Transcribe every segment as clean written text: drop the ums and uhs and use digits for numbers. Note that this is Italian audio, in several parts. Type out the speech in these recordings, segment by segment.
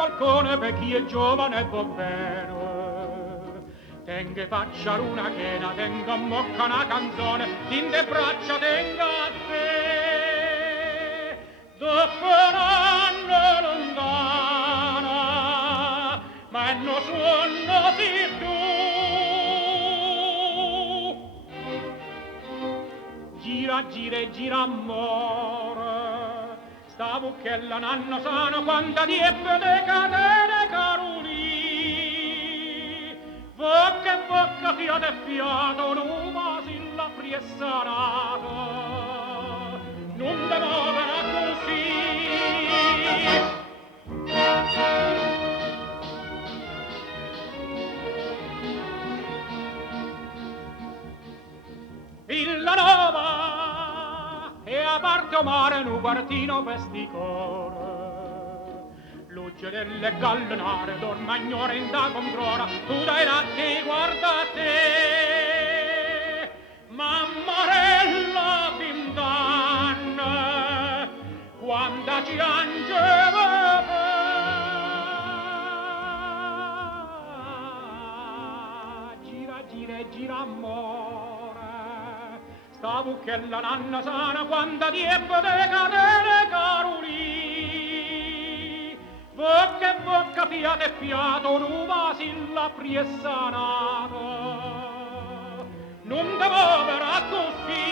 balcone per chi è giovane e va bene. Tenga faccia una chena, tenga mocca una canzone, tinte braccia tenga a te. Dopo un anno lontana, ma non suono di tu. Gira, gira e gira amore, stavo che la nanna sana quanta di ebbe le catene caruli. Bocca, fiato e fiato, non vasilla priessarata, non te muovere così. Villa Nova e a parte o mare un quartino vesticore. Luce delle gallinare, dormagnore in da controra, tu dai latti guarda a te. Mammarella pintanna, quanta ci angeva gira, gira e gira amore, stavo che la nanna sana quanta di ebbe de catene caruli. Bocca, fiato e fiato, non vasilla priessanata, non te muovere così.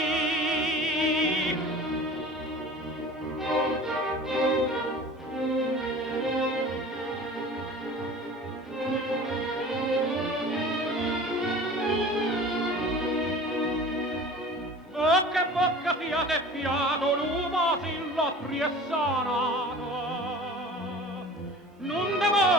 Bocca, fiato e fiato, non vasilla priessanata, non te muovere